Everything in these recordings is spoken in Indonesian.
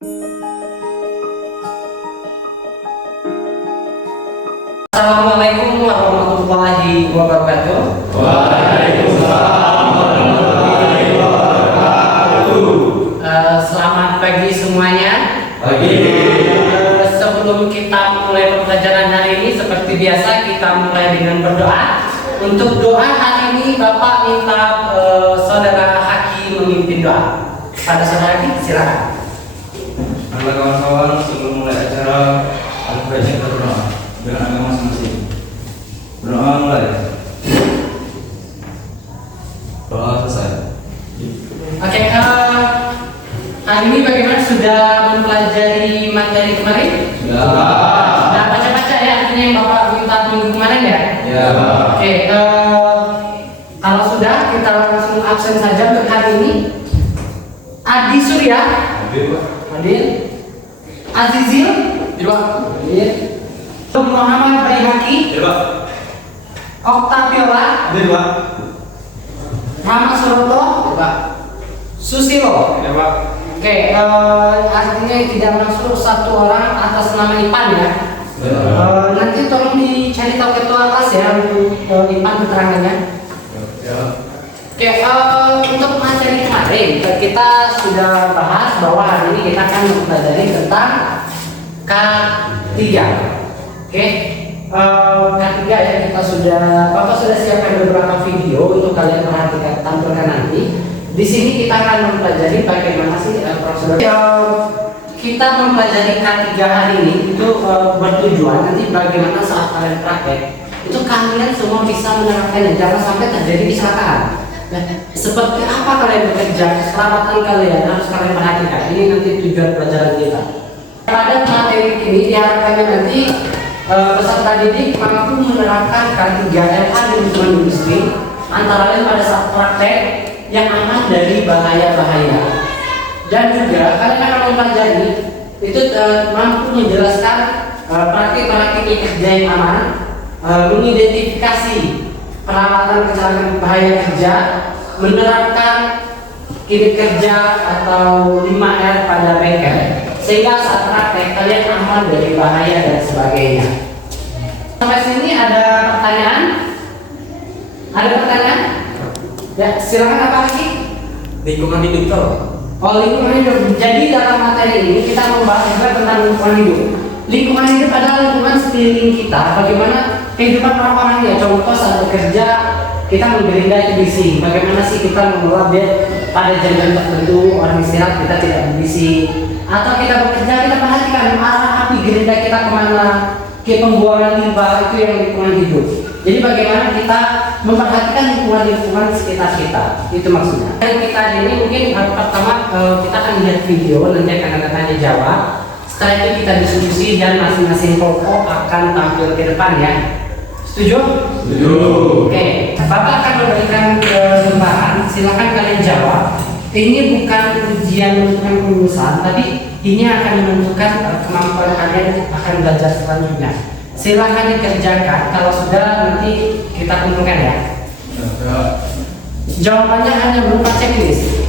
Assalamualaikum warahmatullahi wabarakatuh. Waalaikumsalam warahmatullahi wabarakatuh. Selamat pagi semuanya. Pagi. Sebelum kita mulai pembelajaran hari ini, seperti biasa kita mulai dengan berdoa. Untuk doa hari ini Bapak minta Saudara Haki memimpin doa. Pada Saudara Haki, silakan. Halo kawan-kawan, sebelum mulai acara, aku ajak kita berdoa dengan agama masing-masing. Berdoa mulai. Doa selesai. Oke, hari ini bagaimana, sudah mempelajari materi kemarin? Ya. Nah, baca-baca ya, artinya yang Bapak minta minggu kemarin ya? Ya. Oke, kalau sudah kita langsung absen saja untuk hari ini. Adi Surya, hadir. Azizil, hadir. Muhammad Baihaqi, Ya, Pak. Oktaviola, Hadir, Pak. Rahmat Suroto, Pak. Susilo. Ya, Pak. Oke, artinya tidak masuk satu orang atas nama Ipan ya. Nanti tolong dicari tahu ketua kelas ya untuk Ipan keterangannya. Ya. Oke, untuk materi kemarin kita sudah bahas bahwa hari ini kita akan mempelajari tentang K3. Oke, K3 ya, kita Bapak sudah siapkan beberapa video untuk kalian perhatikan, tampilkan nanti. Di sini kita akan mempelajari bagaimana sih prosedur. Kita mempelajari K3 hari ini itu bertujuan nanti bagaimana saat kalian praktek itu kalian semua bisa menerapkannya, jangan sampai terjadi kecelakaan. Nah, seperti apa kalian bekerja, keselamatan kalian harus kalian perhatikan. Ini nanti tujuan pelajaran kita. Pada materi ini diharapkan nanti peserta didik mampu menerapkan K3LH di lingkungan industri, antara lain pada saat praktek yang aman dari bahaya-bahaya. Dan juga kalian akan mempelajari itu mampu menjelaskan praktik-praktik kerja yang aman, mengidentifikasi perawatan kecelakaan bahaya kerja, menerapkan kiri kerja atau 5R pada bengkel, sehingga saat praktek kalian aman dari bahaya dan sebagainya. Sampai sini ada pertanyaan? Ada pertanyaan? Ya, silakan. Apa lagi? Lingkungan hidup toh. Oh, lingkungan hidup. Jadi dalam materi ini kita membahas juga tentang lingkungan hidup. Lingkungan hidup adalah lingkungan sekeliling kita. Bagaimana kehidupan orang-orang ya. Contoh saat bekerja kita menggerinda bising. Bagaimana sih kita mengelola bed pada jam-jam tertentu, orang istirahat kita tidak berbising. Atau kita bekerja kita perhatikan arah api gerinda kita kemana, ke pembuangan limbah, itu yang lingkungan hidup. Jadi bagaimana kita memperhatikan lingkungan sekitar kita, itu maksudnya. Dan kita ini mungkin pertama kita akan lihat video, nanti akan ada tanya jawab. Setelah itu kita diskusi dan masing-masing kelompok akan tampil ke depan ya. Setuju? Setuju. Oke, Bapak akan memberikan lembaran, silakan kalian jawab. Ini bukan ujian menentukan kelulusan, tapi ini akan menentukan kemampuan kalian akan belajar selanjutnya. Silakan dikerjakan, kalau sudah nanti kita kumpulkan ya. Jawabannya hanya berupa checklist.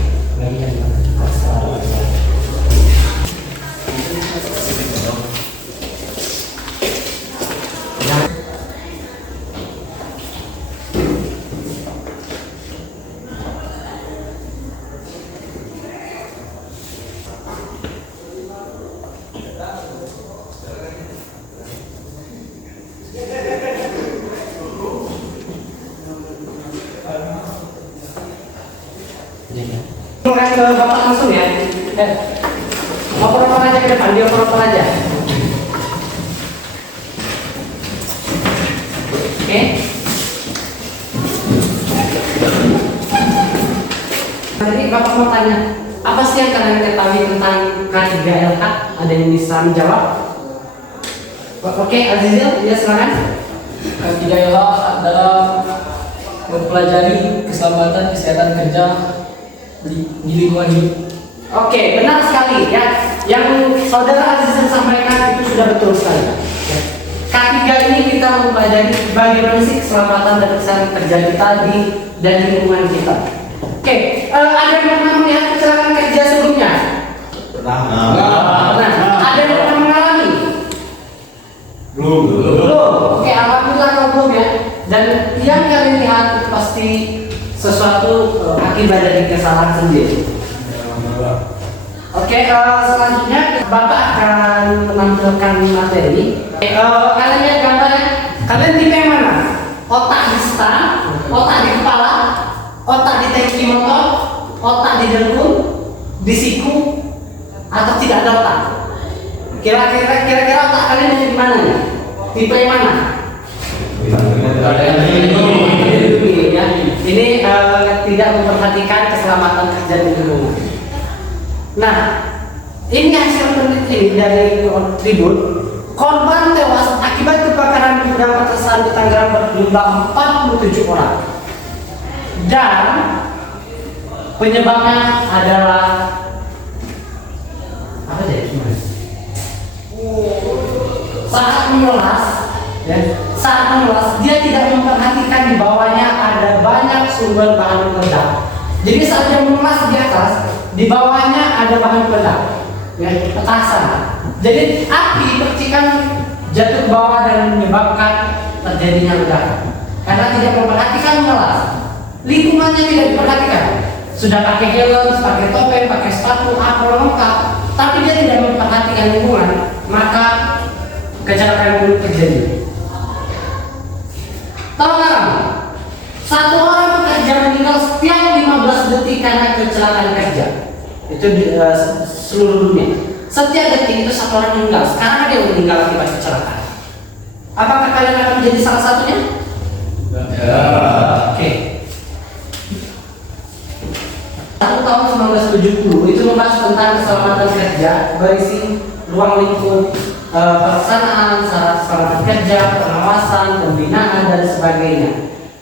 Ke Bapak langsung ya. Oper-oper aja ke depan, dia oper-oper aja. Oke. Nanti Bapak mau tanya, apa sih yang kalian ketahui tentang K3LH? Ada yang bisa menjawab? Oke, Azizil, ya silakan. K3LH adalah mempelajari keselamatan kesehatan kerja di lingkungan hidup. Oke, benar sekali ya. Yang saudara Aziz sampaikan itu sudah betul sekali. K3 ini kita mempelajari bagaimana sih keselamatan dan kesehatan kerja kita dan lingkungan kita. Oke, ada yang pernah melihat kecelakaan kerja sebelumnya? Nah, ada yang pernah mengalami? Belum. Belum. Oke, alhamdulillah kalau belum ya. Dan yang kalian lihat itu pasti sesuatu akibat dari kesalahan sendiri. Oke, selanjutnya Bapak akan menampilkan materi. Kalian lihat gambarnya. Kalian tipe yang mana? Otak di stang, otak di kepala, otak di tangki motor, otak di dengkul, di siku, atau tidak ada otak? Kira-kira otak kalian ada di mana nih? Tipe yang mana? Ya. Ini tidak memperhatikan keselamatan kerja di lingkungan. Nah, ini hasil penelitian dari Tribun. Korban tewas akibat kebakaran gudang petersan di Tangerang berjumlah 47 orang. Dan penyebabnya adalah apa deh? Saat mengelas, dia tidak memperhatikan di bawahnya ada banyak sumber bahan peledak. Jadi saat dia mengelas di atas, di bawahnya ada bahan peledak, ya, petasan. Jadi api percikan jatuh ke bawah dan menyebabkan terjadinya ledakan. Karena tidak memperhatikan mengelas, lingkungannya tidak diperhatikan. Sudah pakai helm, pakai topeng, pakai sepatu, apa lengkap, tapi dia tidak memperhatikan lingkungan, maka kecelakaan itu terjadi. Tahu nggak? Satu orang pekerja meninggal setiap 15 detik karena kecelakaan kerja. Itu di seluruh dunia. Setiap detik itu satu orang meninggal. Sekarang ada yang meninggal akibat kecelakaan. Apakah kalian akan menjadi salah satunya? Ya. Oke. Tahun 1970 itu membahas tentang keselamatan kerja, berisi ruang lingkup pelaksanaan, syarat keselamatan kerja, pengawasan, pembinaan dan sebagainya.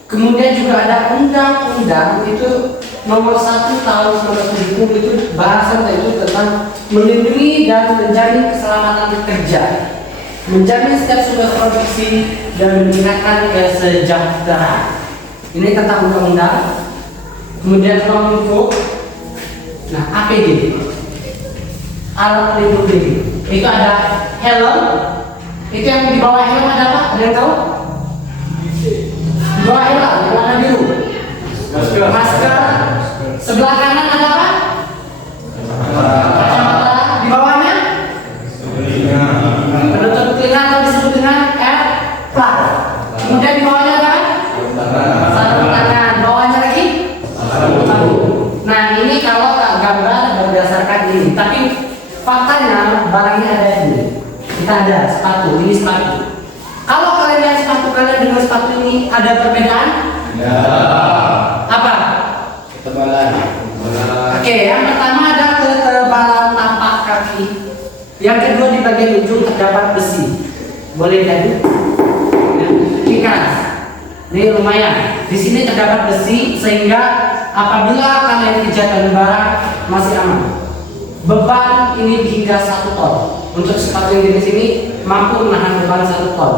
Kemudian juga ada undang-undang itu nomor 1 tahun 1970 itu bahasan itu tentang melindungi dan menjamin keselamatan kerja, menjamin setiap sumber produksi dan meningkatkan kesejahteraan. Ini tentang undang-undang. Kemudian ruang lingkup. Nah, APD, alat pelindung diri. Itu ada helm. Itu yang di bawah helm ada apa? Ada yang tahu? Di bawah helm yang warna biru. Masker. Sebelah kanan ada apa? Kacamata. Di bawahnya? Penutup telinga atau disebut dengan airplug. Kemudian di bawahnya ada apa? Sarung tangan. Bawahnya lagi? Nah, ini kalau tak gambar berdasarkan ini, tapi faktanya barangnya ada ini. Kita ada sepatu, ini sepatu. Kalau kalian lihat sepatu kalian dengan sepatu ini ada perbedaan? Ya. Apa? Ketebalan. Oke, yang pertama ada ketebalan tapak kaki. Yang kedua di bagian ujung terdapat besi. Boleh jadi? Ya, ini keras. Ini lumayan. Di sini terdapat besi sehingga apabila kalian kejatuhan barang masih aman. Beban ini hingga 1 ton. Untuk sepatu yang di sini mampu menahan beban 1 ton.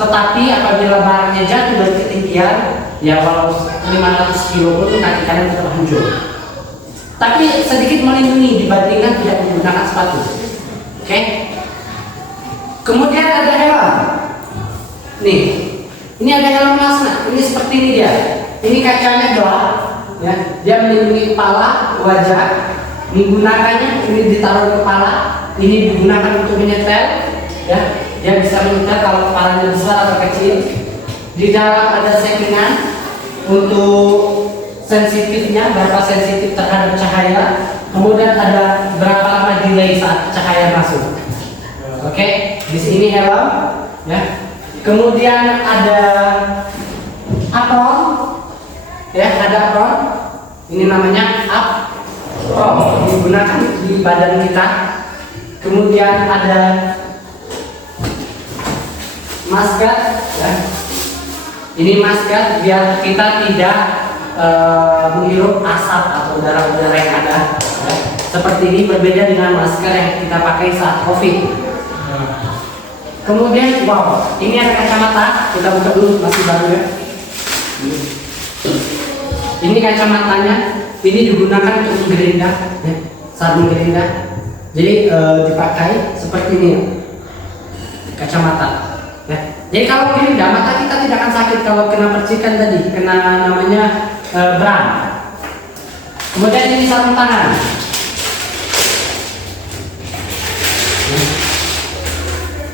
Tetapi apabila barangnya jatuh dari ketinggian, ya walau 500 kilo pun kaki kalian tetap hancur. Tapi sedikit melindungi dibandingkan tidak menggunakan sepatu. Oke? Kemudian ada helm. Nih, ini ada helm Masna. Ini seperti ini dia. Ini kacanya gelap. Ya, dia melindungi kepala, wajah. Menggunakannya ini ditaruh di kepala, ini digunakan untuk menyetel, ya. Dia bisa menyetel kalau kepalanya besar atau kecil. Di dalam ada settingan untuk sensitifnya, berapa sensitif terhadap cahaya. Kemudian ada berapa lama delay saat cahaya masuk. Oke, di sini helm, ya. Kemudian ada apron, ya, ada apron. Ini namanya apron, digunakan di badan kita. Kemudian ada masker, ya. Ini masker biar kita tidak menghirup asap atau udara-udara yang ada. Ya. Seperti ini berbeda dengan masker yang kita pakai saat COVID. Kemudian, wow, ini ada kacamata. Kita buka dulu, masih baru ya. Ini kacamatanya. Ini digunakan untuk menggerinda, ya, saat menggerinda. Jadi dipakai seperti ini, kacamata. Ya. Jadi kalau begini, mata kita tidak akan sakit kalau kena percikan tadi, kena namanya bram. Kemudian ini sarung tangan.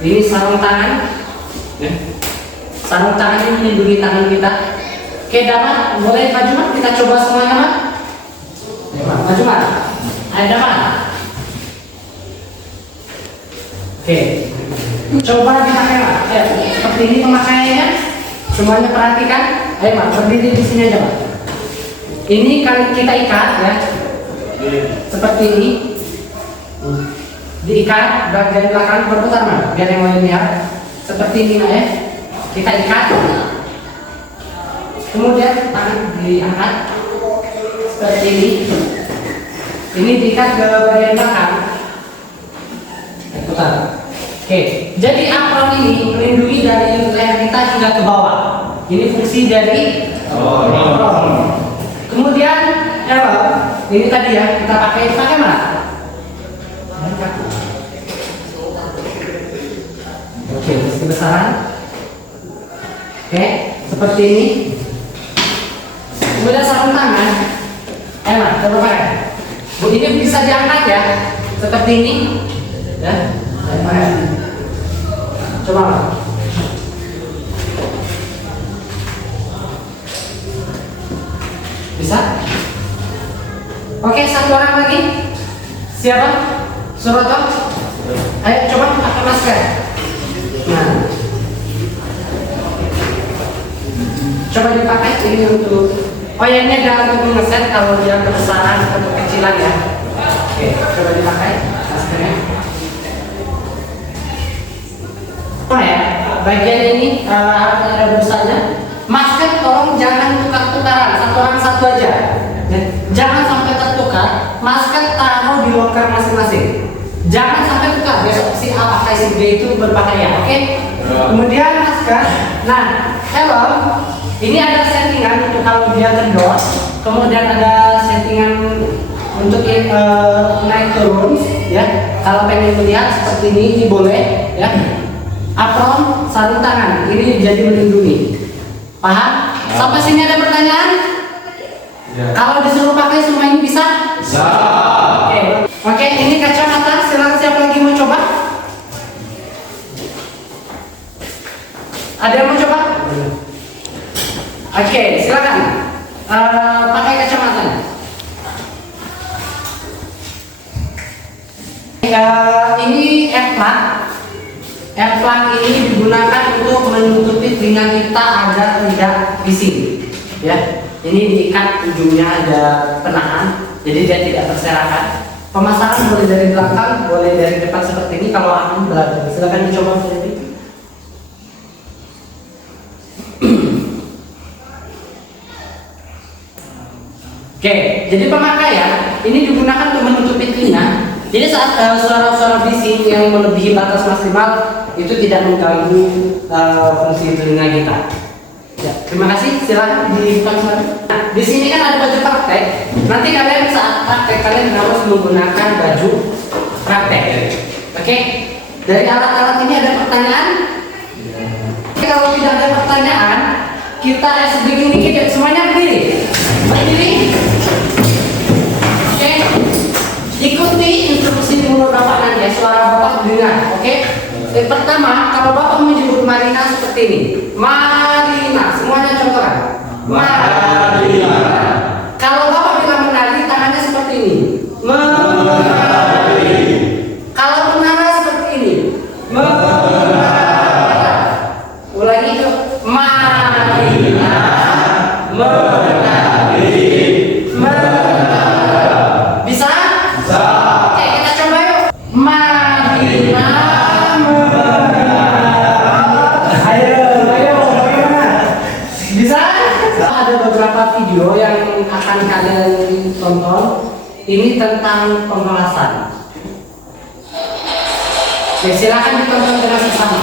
Ini sarung tangan. Ya. Sarung tangan ini melindungi tangan kita. Oke, Damat, boleh maju Mat? Kita coba semuanya Mat. Maju Mat. Ayo Damat. Oke, coba dipakai Mat. Seperti ini pemakaiannya. Semuanya perhatikan. Ayo Mat, berdiri di sini aja Mat. Ini kan kita ikat ya. Seperti ini. Diikat bagian belakang berputar Mat. Biar yang mau lihat. Seperti ini ya. Kita ikat. Kemudian tangan diangkat seperti ini. Ini diikat ke bagian belakang. Putar. Oke, jadi apron ini melindungi dari leher kita hingga ke bawah. Ini fungsi dari apron. Kemudian ini tadi ya kita pakai mana? Oke, besaran. Oke, seperti ini. Kemudian sarung tangan. Coba pakai. Bu, ini bisa diangkat ya, seperti ini. Ya, pakai. Coba. Bisa? Oke, satu orang lagi. Siapa? Suroto. Ayo coba pakai masker. Nah. Coba dipakai ini untuk, oh ya ini ada untuk mengeset kalau dia kebesaran atau kecilan ya. Oke, coba dipakai maskernya. Oh ya, bagian ini ada busanya. Masker tolong jangan tukar-tukaran, satu orang satu aja. Jangan sampai tertukar. Masker taruh di loker masing-masing. Jangan sampai tukar. Besok si A pakai si B itu berbahaya. Oke? Kemudian masker. Nah, helm. Ini ada settingan untuk kalau dia kendor, kemudian ada settingan untuk naik turun, ya. Kalau pengen melihat seperti ini boleh, ya. Apron, sarung tangan, ini jadi melindungi. Paham? Sampai sini ada pertanyaan? Ya. Kalau disuruh pakai semua ini bisa? Bisa. Oke, ini kacamata. Silakan siapa lagi mau coba? Ada yang mau coba? Oke, silakan pakai kacamata. Ini F-plug. F-plug ini digunakan untuk menutupi telinga kita agar tidak bising. Ya, ini diikat ujungnya ada penahan, jadi dia tidak berserakan. Pemasangan boleh dari belakang, boleh dari depan seperti ini. Kalau akan berada, silakan dicoba sendiri. Oke, jadi pemakaian ini digunakan untuk menutupi telinga. Jadi saat suara-suara bising yang melebihi batas maksimal itu tidak mengganggu fungsi telinga kita. Ya, terima kasih. Silakan dibuka. Nah, di sini kan ada baju praktek. Nanti kalian saat praktek kalian harus menggunakan baju praktek. Oke? Dari alat-alat ini ada pertanyaan? Kalau tidak ada pertanyaan, kita begini dikit. Semuanya berdiri. Berdiri. Oke. Ikuti instruksi mulut Bapak nanti ya, suara Bapak dengar. Oke? Yang pertama, kalau Bapak menyebut Marina seperti ini. Marina, semuanya contohkan. Marina. Kalau Bapak bilang menari, tangannya seperti ini. Menari. Kalau menara seperti ini. Menara. Ulangi itu. Marina. Menari. Menara. Bisa? Bisa. Oke, kita coba yuk. Marina. Bisa? Ada beberapa video yang akan kalian tonton. Ini tentang pemelasan. Oke, silakan ditonton dengan sesama.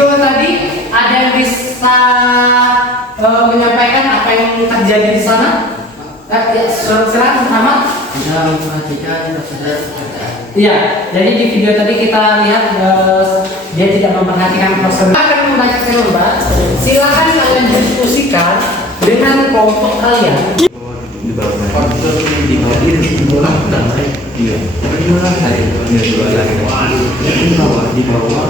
video tadi ada yang bisa menyampaikan apa yang terjadi di sana? Ya, silakan Muhammad. Tidak memperhatikan prosedur pekerjaan. Iya, jadi di video tadi kita lihat dia tidak memperhatikan prosedur. Akan menanyakan Mbak, silakan kalian diskusikan dengan kelompok kalian. Di bawah di bawah ini iya di bawah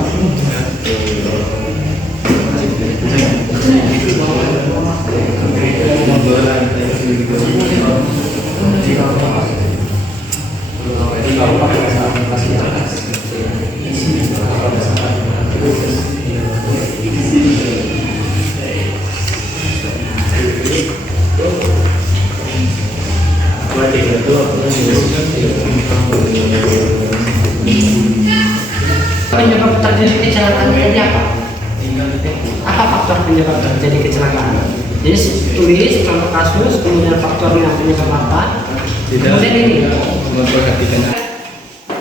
Penyebab terjadi kecelakaan ini apa? Apa faktor penyebab terjadi kecelakaan? Jadi tulis contoh kasus, kemudian faktornya penyebab apa? Kemudian ini. memperhatikan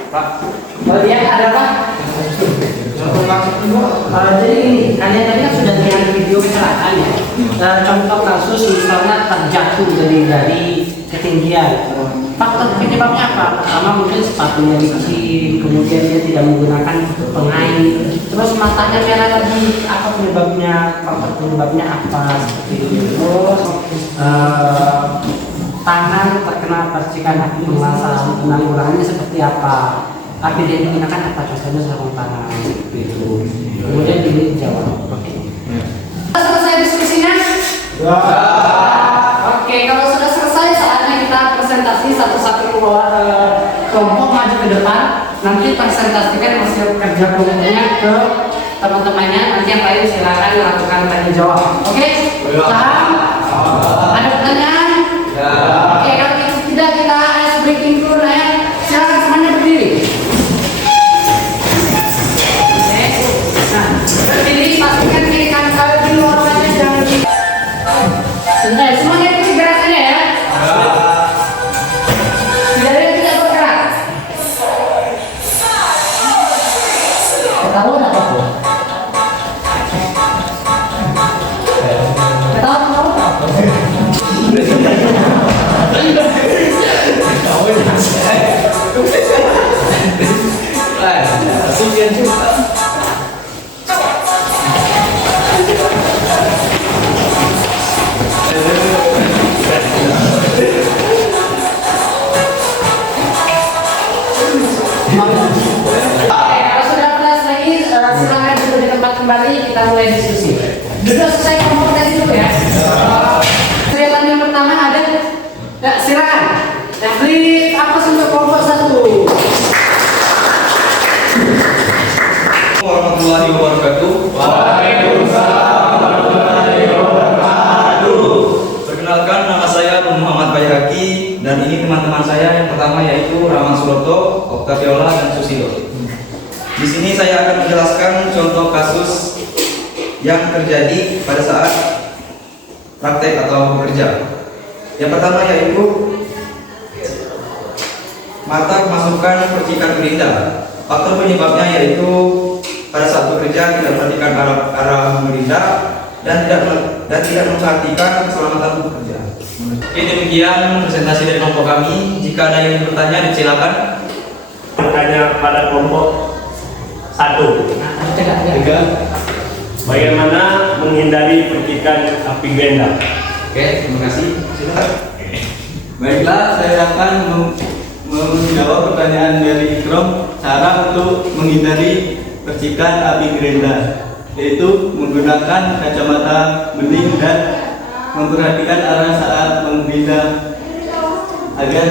Pak, oh dia ada apa? Jadi ini, kalian tadi kan sudah lihat video kecelakaan ya. Contoh kasus misalnya terjatuh dari ketinggian. Faktor penyebabnya apa? Pertama mungkin sepatunya licin, kemudian dia tidak menggunakan pengait, terus matanya merah tadi. Apa penyebabnya? Faktor penyebabnya apa? Seperti itu. Terus tangan terkena percikan api memasang, penanggulangannya seperti apa? Api yang digunakan apa? Contohnya sarung tangan itu. Kemudian dijawab. Oke. Selesai diskusinya? Oke, kalau sudah selesai saatnya kita presentasi satu-satu kelompok maju ke depan. Nanti presentasikan hasil kerja kelompoknya ke teman-temannya. Nanti yang lain silakan melakukan tanya jawab. Oke? Paham? Ada pertanyaan? Oke, kalau tidak kita ice breaking dulu ya. Silakan semuanya berdiri. Oke. Nah, berdiri pastikan kiri kanan kalian di luar saja, jangan di. Sebentar, semuanya ikuti gerakannya ya. Tidak ada yang tidak bergerak. Ketahuan apa bu? Ketahuan apa? Kalau sudah kelas lagi, silakan duduk di tempat kembali, kita mulai diskusi. Duduk selesai kelompok tadi dulu ya. Cerita yang pertama ada, ya, silakan. Yang beli apa untuk kelompok satu? warahmatullahi wabarakatuh. Waalaikumsalam warahmatullahi wabarakatuh. Perkenalkan, nama saya Muhammad Bayhaqi dan ini teman-teman saya yang pertama yaitu Rama Suroto, Oktaviola dan Susilo. Di sini saya akan menjelaskan contoh kasus yang terjadi pada saat praktek atau bekerja. Yang pertama yaitu mata kemasukan percikan gerinda. Faktor penyebabnya yaitu pada saat bekerja tidak perhatikan arah gerinda dan tidak memperhatikan keselamatan bekerja. Oke, demikian presentasi dari kelompok kami. Jika ada yang bertanya, silakan. Bertanya pada kelompok 1. Tiga. Bagaimana menghindari percikan api gerinda? Oke, terima kasih. Silakan. Baiklah, saya akan menjawab pertanyaan dari Ikrom. Cara untuk menghindari percikan api gerinda yaitu menggunakan kacamata bening dan memperhatikan arah saat menggerinda agar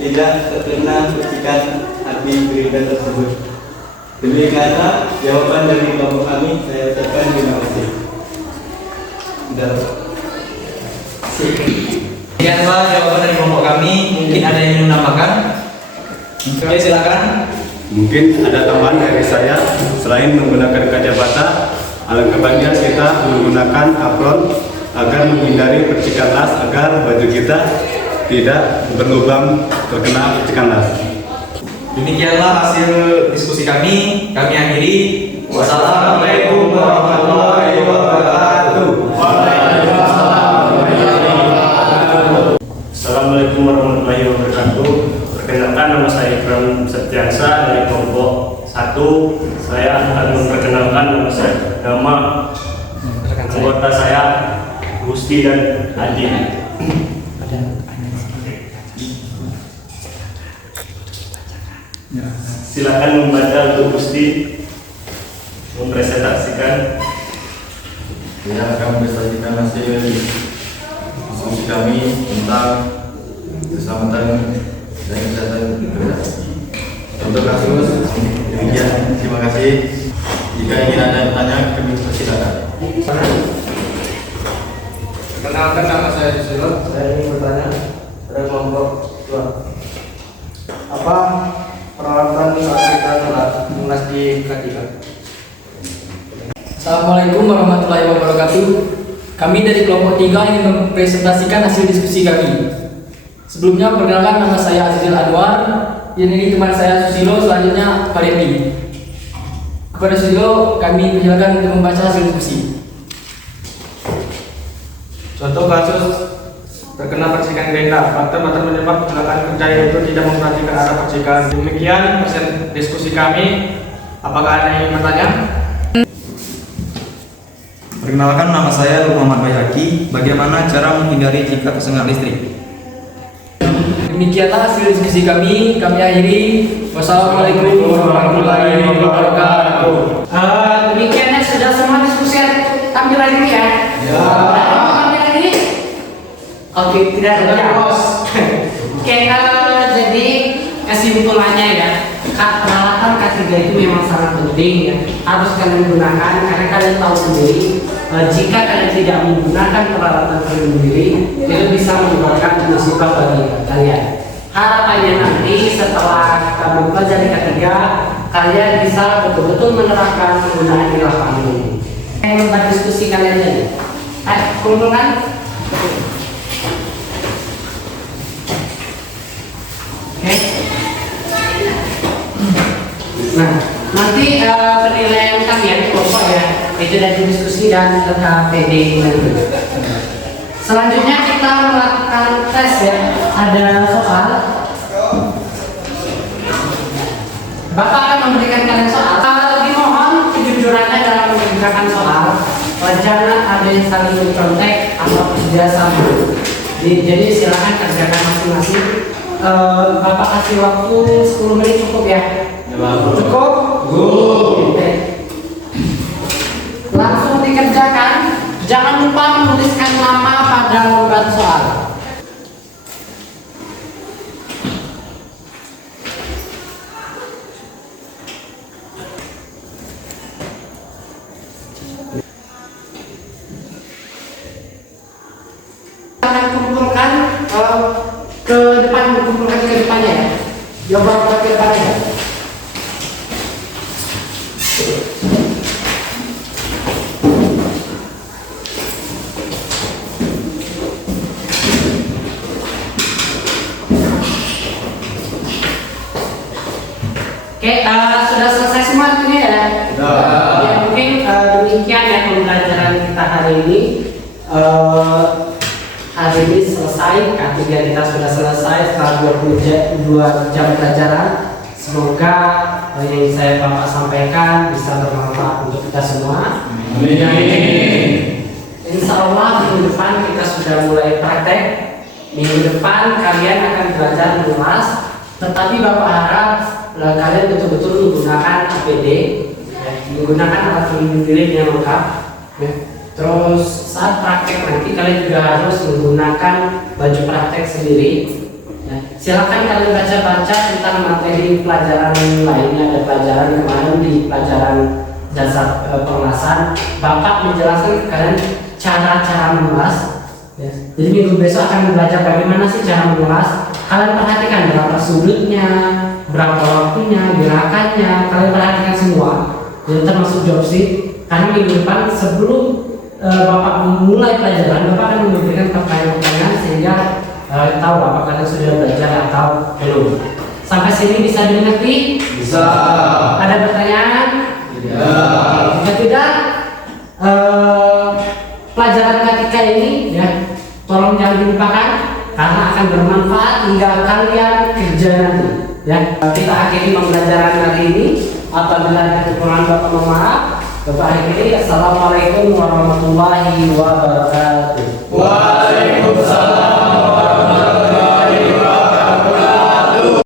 tidak terkena percikan api gerinda tersebut. Demikianlah jawaban dari kelompok kami. Saya ucapkan terima kasih. Demikianlah jawaban dari kelompok kami. Mungkin ada yang ingin menambahkan? Oke, silakan. Mungkin ada tambahan dari saya. Selain menggunakan kacamata, alangkah baiknya kita menggunakan apron agar menghindari percikan las, agar baju kita tidak berlubang terkena percikan las. Demikianlah hasil diskusi kami. Kami akhiri. Wassalamualaikum warahmatullahi wabarakatuh. Assalamualaikum warahmatullahi wabarakatuh. Perkenalkan, nama saya Ikram Septiansa dari kelompok 1. Saya akan memperkenalkan nama anggota saya, Gusti dan Adi. Silakan membaca untuk Gusti mempresentasikan. Saya akan mempresentasikan hasil diskusi kami tentang keselamatan dan kesehatan kerja. Contoh kasus demikian. Terima kasih. Jika ingin ada yang bertanya, kami persilakan. Perkenalkan, nama saya Susilo. Saya ingin bertanya pada kelompok 2. Apa peralatan saat kita sholat munas diperhatikan? Assalamualaikum warahmatullahi wabarakatuh. Kami dari kelompok 3 ingin mempresentasikan hasil diskusi kami. Sebelumnya perkenalkan, nama saya Azizil Anwar. Ini teman saya Susilo, selanjutnya Pak Repi. Kepada Susilo, kami persilakan untuk membaca hasil diskusi. Contoh kasus terkena percikan gerinda. Faktor-faktor penyebab kecelakaan kerja itu tidak memperhatikan arah percikan. Demikian diskusi kami. Apakah ada yang ingin bertanya? Perkenalkan, nama saya Muhammad Bayhaki. Bagaimana cara menghindari jika tersengat listrik? Demikianlah hasil diskusi kami akhiri. Wassalamualaikum warahmatullahi wabarakatuh. Demikiannya sudah semua diskusi tampilan ini ya. Ya. Tampilan ini. Oke, tidak ada ya. Oke, jadi kesimpulannya ya, peralatan K3 itu memang sangat penting ya. Harus kalian gunakan karena kalian tahu sendiri jika kalian tidak menggunakan peralatan pelindung diri itu bisa menyebabkan musibah bagi kalian. Harapannya nanti setelah kamu pelajari K3, kalian bisa betul-betul menerapkan penggunaan di lapangan ini. Yang berdiskusi kalian jadi, kumpulkan. Oke. Nah, nanti penilaian kalian kelompok ya itu dari diskusi dan KPD nanti. Selanjutnya kita melakukan tes ya. Ada soal. Bapak akan memberikan kalian soal. Dimohon kejujurannya dalam mengerjakan soal. Jangan ada yang saling mencontek atau kerjasama. Jadi silakan kerjakan masing-masing. Bapak kasih waktu 10 menit cukup ya? Cukup? Oke. Langsung dikerjakan. Jangan lupa menuliskan nama pada lembar soal. Akan kumpulkan ke depan, kumpulkan ke depannya ya. Jawaban ke depannya. Oke, sudah selesai semua ini ya? Sudah. Ya mungkin demikian ya pembelajaran kita hari ini. Hari ini selesai, K3 kita sudah selesai setelah 22 jam pelajaran. Semoga yang saya Bapak sampaikan bisa bermanfaat untuk kita semua. Amin. Insya Allah minggu depan kita sudah mulai praktek. Minggu depan kalian akan belajar luas, tetapi Bapak harap kalian betul-betul menggunakan APD, ya, menggunakan alat pelindung diri yang lengkap. Ya. Terus saat praktek nanti kalian juga harus menggunakan baju praktek sendiri. Ya. Silakan kalian baca-baca tentang materi pelajaran lainnya. Ada pelajaran kemarin di pelajaran jasa pengawasan. Bapak menjelaskan ke kalian cara-cara mengulas. Ya. Jadi minggu besok akan belajar bagaimana sih cara mengulas. Kalian perhatikan berapa sudutnya, berapa waktunya, gerakannya, kalian perhatikan semua. Jadi termasuk job sheet. Karena minggu depan sebelum Bapak memulai pelajaran, Bapak akan memberikan pertanyaan-pertanyaan sehingga tahu apakah kalian sudah belajar atau belum. Sampai sini bisa dimengerti? Bisa. Ada pertanyaan? Tidak. Tolong jangan dilupakan karena akan bermanfaat hingga kalian kerja nanti. Ya, kita akhiri pembelajaran hari ini. Apabila ada kekurangan Bapak mohon maaf. Bapak akhiri. Assalamualaikum warahmatullahi wabarakatuh. Waalaikumsalam.